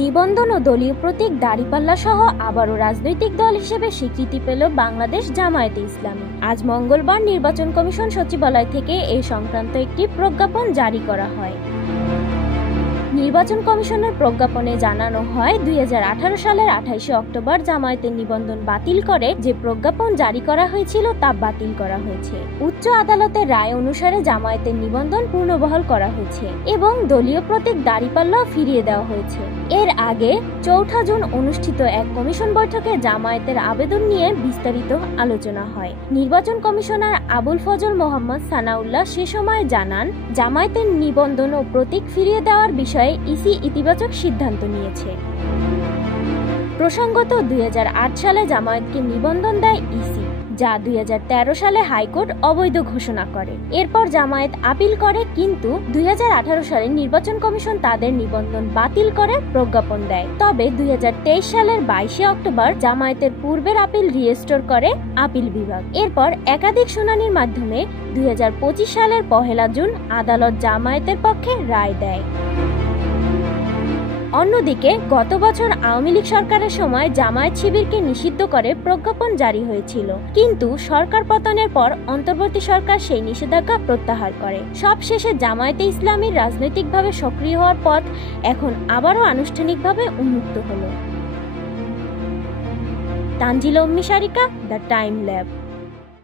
নিবন্ধন ও দলীয় প্রতীক দাঁড়িপাল্লা সহ আবারও রাজনৈতিক দল হিসেবে স্বীকৃতি পেল বাংলাদেশ জামায়াতে ইসলামী। আজ মঙ্গলবার নির্বাচন কমিশন সচিবালয় থেকে এ সংক্রান্ত একটি প্রজ্ঞাপন জারি করা হয়। নির্বাচন কমিশনের প্রজ্ঞাপনে জানানো হয়, 2018 সালের 28 অক্টোবর জামায়াতের নিবন্ধন বাতিল করে যে প্রজ্ঞাপন জারি করা হয়েছিল তা বাতিল করা হয়েছে। উচ্চ আদালতের রায় অনুসারে জামায়াতের নিবন্ধন পুনর্বহাল করা হয়েছে এবং দলীয় প্রতীক দাঁড়িপাল্লাও ফিরিয়ে দেওয়া হয়েছে। এর আগে 4 জুন অনুষ্ঠিত এক কমিশন বৈঠকে জামায়াতের আবেদন নিয়ে বিস্তারিত আলোচনা হয়। নির্বাচন কমিশনার আবুল ফজল মোহাম্মদ সানাউল্লাহ সে সময় জানান, জামায়াতের নিবন্ধন ও প্রতীক ফিরিয়ে দেওয়ার বিষয়ে ইসি ইতিবাচক সিদ্ধান্ত নিয়েছে। প্রসঙ্গত 2008 সালে জামায়াতকে নিবন্ধন দেয় ইসি, যা 2013 সালে হাইকোর্ট অবৈধ ঘোষণা করে। এরপর জামায়াত আপিল করে, কিন্তু 2018 সালে নির্বাচন কমিশন তাদের নিবন্ধন বাতিল করে প্রজ্ঞাপন দেয়। তবে 2023 সালের 22 অক্টোবর জামায়াতের পূর্বের আপিল রিস্টোর করে আপিল বিভাগ। এরপর একাধিক শুনানির মাধ্যমে 2025 সালের 1 জুন আদালত জামায়াতের পক্ষে রায় দেয়। অন্যদিকে গত বছর আওয়ামী লীগ সরকারের সময় জামায়াত শিবিরকে নিষিদ্ধ করে প্রজ্ঞাপন জারি হয়েছিল, কিন্তু সরকার পতনের পর অন্তর্বর্তী সরকার সেই নিষেধাজ্ঞা প্রত্যাহার করে। সবশেষে জামায়াতে ইসলামীর রাজনৈতিকভাবে সক্রিয় হওয়ার পথ এখন আবারও আনুষ্ঠানিকভাবে উন্মুক্ত হলো। Tanzila Ummi Sarika, the time lab.